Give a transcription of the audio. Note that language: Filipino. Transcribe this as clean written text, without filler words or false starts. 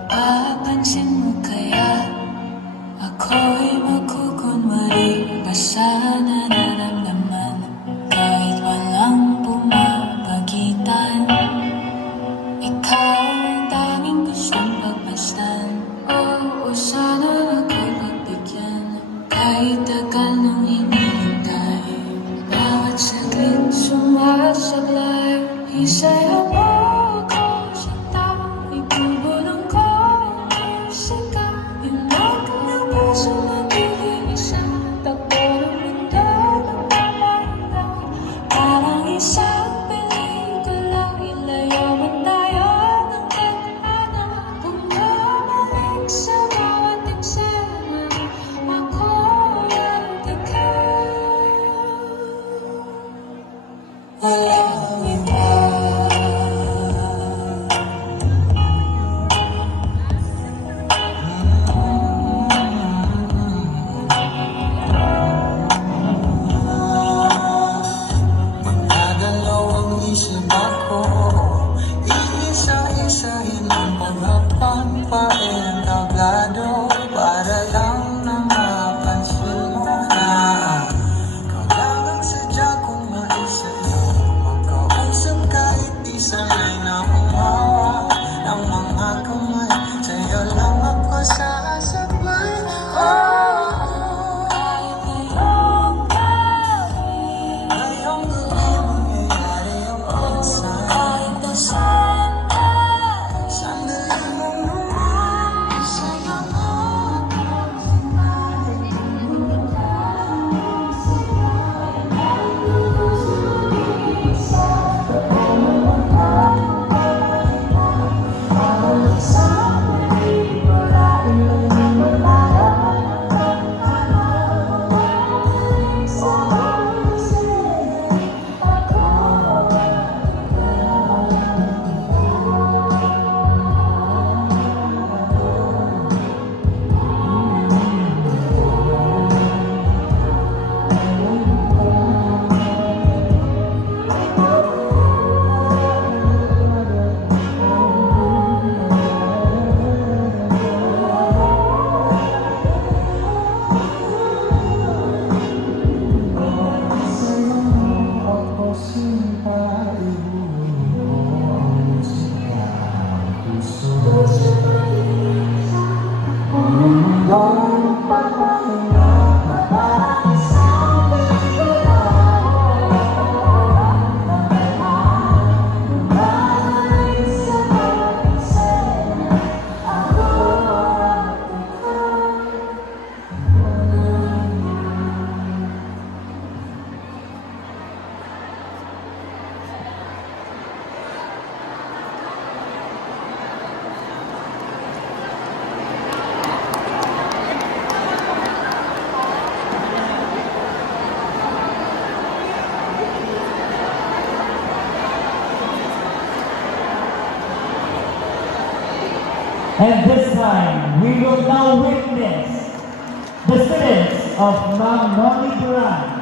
Mapapansin mo kaya ako'y magkukunwari ba sa nararamdaman kahit walang pumapagitan? Ikaw ang tanging gustong pagmasdan. Oo, sana ako'y pagbigyan kahit tagal nung hinihintay. Bawat saglit sumasablay, isaya mo ako sa taong ibubulong ko. Musika, inog ng puso magiging isang takbo ng mundo ng pamahinga. Parang isang pelikula, ilayo man tayo ng tadhana. Kung bumalik sa bawat eksena, ako at ikaw. Walang iba. Magdadalaw ang isip ako, iisa-isahin ang paghapan pa ang tablado para lang na mapansin mo na ikaw lang ang sadya kong maisayo. Magkausap kahit di sanay na umawa ng mga kamay, sa'yo lang ako sasabay. Ngayong gabi mangyayari ang pagsan, kahit na sandali lang naman, sa'yo mo And this time, we will now witness the students of Ma'am Noli Duran